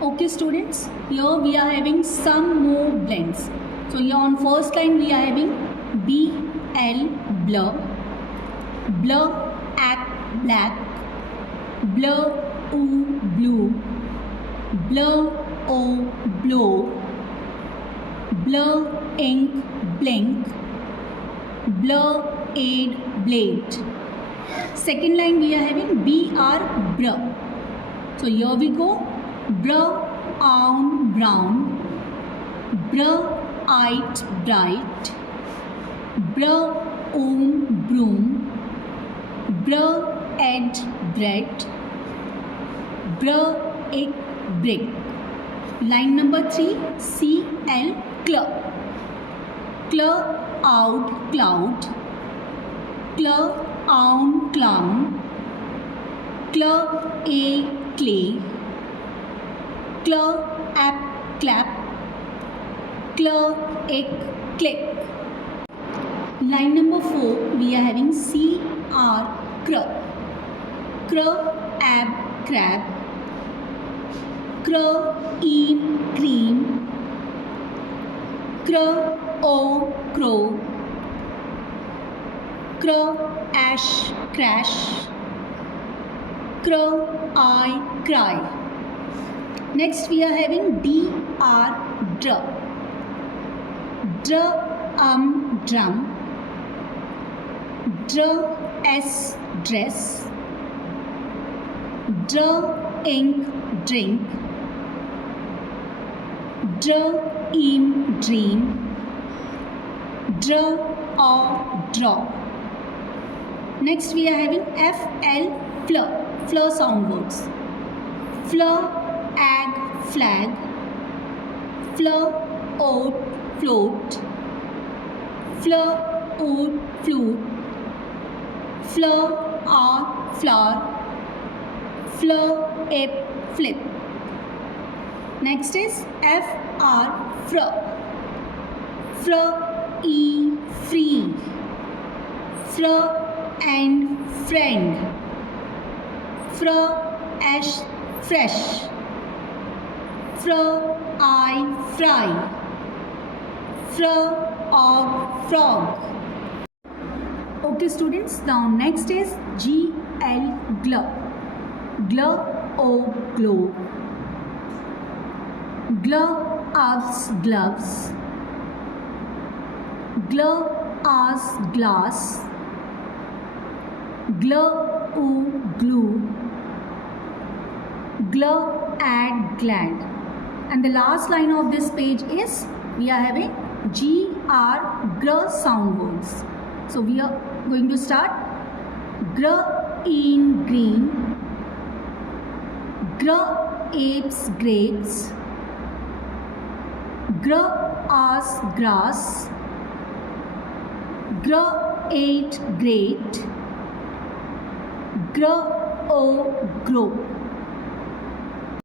Okay students, here we are having some more blends. So here on first line we are having BL blur, blur act black, blur o blue, blur o blow, blur ink blink, blur aid blade. Second line we are having BR blur. So here we go. Brown brown, bright bright, broom, bread bread, brick brick. Line number 3, CL club, out cloud, clown clown, a clay, app clap, egg click. Line number 4 we are having CR crab, ab crab, cream, crow, ash crash, I cry. Next we are having DR drum, drum, dress, ink drink, dream, draw. Next we are having FL fleur sound words, egg flag, oat float, oat flute, flower, ape flip. Next is FR free, and friend, fresh, fry, frog. Okay students, now next is GL glove, glow, gloves, glass, glue, glad. And the last line of this page is we are having GR sound words. So we are going to start green, apes grapes, grass, great, grow.